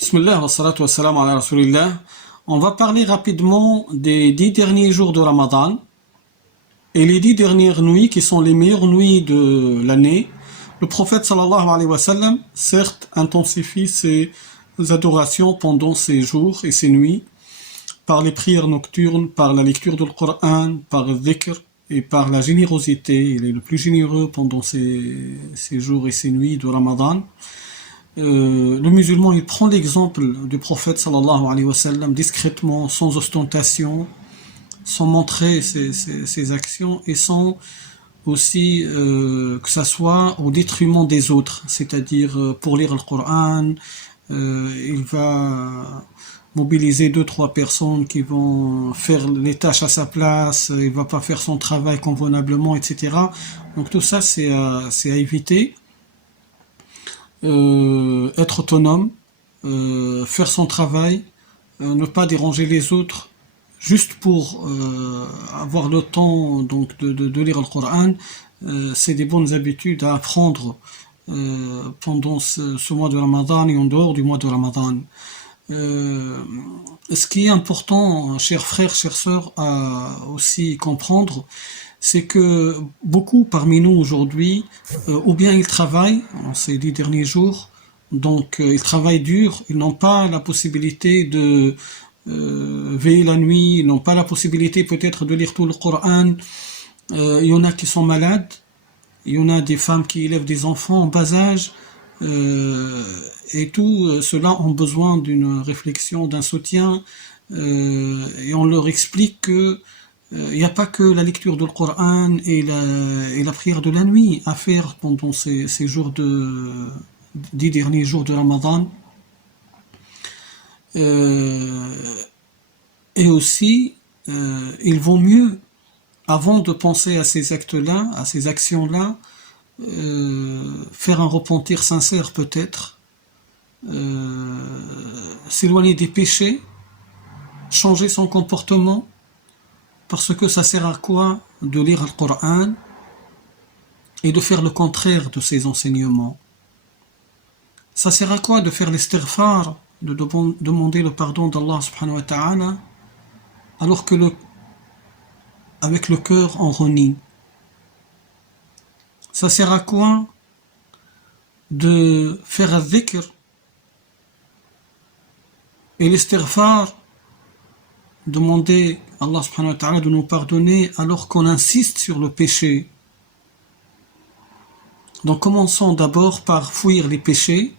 Bismillah wa salatu wa salam ala rasulillah. On va parler rapidement des 10 derniers jours de Ramadan et les 10 dernières nuits qui sont les meilleures nuits de l'année. Le prophète sallallahu alayhi wa sallam, certes, intensifie ses adorations pendant ces jours et ces nuits par les prières nocturnes, par la lecture du Coran, par le dhikr et par la générosité. Il est le plus généreux pendant ces jours et ces nuits de Ramadan. Le musulman, il prend l'exemple du prophète sallallahu alayhi wa sallam discrètement, sans ostentation, sans montrer ses actions et sans aussi que ça soit au détriment des autres, c'est-à-dire pour lire le Coran, il va mobiliser 2-3 personnes qui vont faire les tâches à sa place, il va pas faire son travail convenablement, etc. Donc tout ça c'est à éviter. Être autonome, faire son travail, ne pas déranger les autres, juste pour avoir le temps donc de lire le Coran. C'est des bonnes habitudes à apprendre pendant ce mois de Ramadan et en dehors du mois de Ramadan. Ce qui est important, chers frères, chères sœurs, à aussi comprendre, c'est que beaucoup parmi nous aujourd'hui, ou bien ils travaillent en ces 10 derniers jours, donc ils travaillent dur, ils n'ont pas la possibilité de veiller la nuit, ils n'ont pas la possibilité peut-être de lire tout le Coran, il y en a qui sont malades, il y en a des femmes qui élèvent des enfants en bas âge, et tout cela ont besoin d'une réflexion, d'un soutien, et on leur explique que il n'y a pas que la lecture du Coran et la prière de la nuit à faire pendant ces jours 10 derniers jours de Ramadan. Et aussi, il vaut mieux, avant de penser à ces actes-là, à ces actions-là, faire un repentir sincère peut-être, s'éloigner des péchés, changer son comportement, parce que ça sert à quoi de lire le Coran et de faire le contraire de ses enseignements? Ça sert à quoi de faire l'istighfar, de demander le pardon d'Allah subhanahu wa ta'ala, alors que avec le cœur on renie? Ça sert à quoi de faire un dhikr et l'istighfar, demander à Allah subhanahu wa ta'ala de nous pardonner alors qu'on insiste sur le péché? Donc commençons d'abord par fuir les péchés,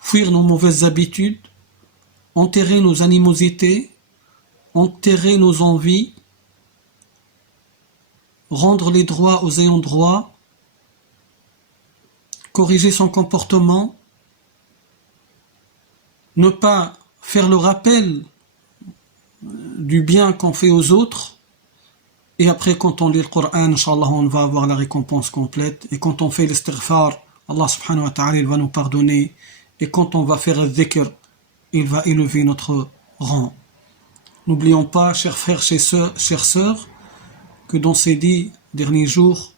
fuir nos mauvaises habitudes, enterrer nos animosités, enterrer nos envies, rendre les droits aux ayants droit, corriger son comportement, ne pas faire le rappel du bien qu'on fait aux autres, et après quand on lit le Coran, Inch'Allah, on va avoir la récompense complète, et quand on fait l'istighfar, Allah subhanahu wa ta'ala, il va nous pardonner, et quand on va faire le dhikr, il va élever notre rang. N'oublions pas, chers frères, chères sœurs, que dans ces 10 derniers jours,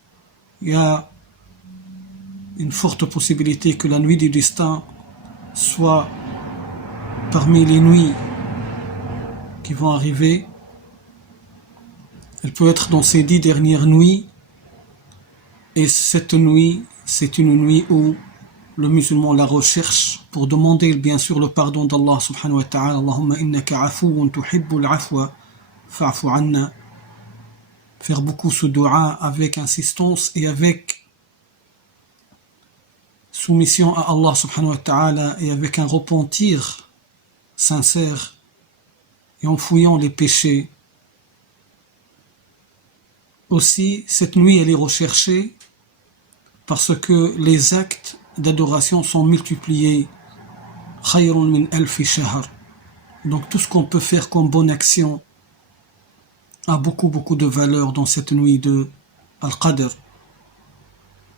il y a une forte possibilité que la nuit du destin soit parmi les nuits qui vont arriver. Elle peut être dans ces 10 dernières nuits, et cette nuit, c'est une nuit où le musulman la recherche pour demander bien sûr le pardon d'Allah subhanahu wa ta'ala. Allahumma innaka afuwun tuhibbul afwa fa'fu anna. Faire beaucoup ce dua avec insistance et avec soumission à Allah subhanahu wa ta'ala, et avec un repentir sincère, et en fouillant les péchés. Aussi, cette nuit, elle est recherchée parce que les actes d'adoration sont multipliés. Khayrun min alfi shahr. Donc tout ce qu'on peut faire comme bonne action a beaucoup de valeur dans cette nuit de Al-Qadr.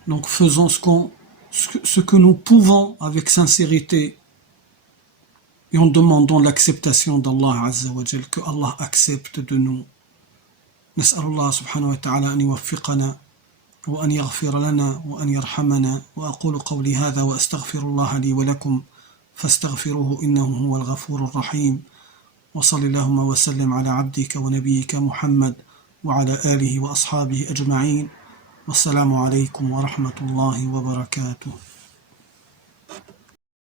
Donc faisons ce que nous pouvons avec sincérité, et en demandant l'acceptation d'Allah Azza wa Jal, que Allah accepte de nous. نسأل الله سبحانه وتعالى أن يوفقنا وأن يغفر لنا وأن يرحمنا، وأقول قولي هذا وأستغفر الله لي ولكم فاستغفروه إنه هو الغفور الرحيم. وصل اللهم وسلم على عبدك ونبيك محمد وعلى آله وأصحابه أجمعين. والسلام عليكم ورحمة الله وبركاته.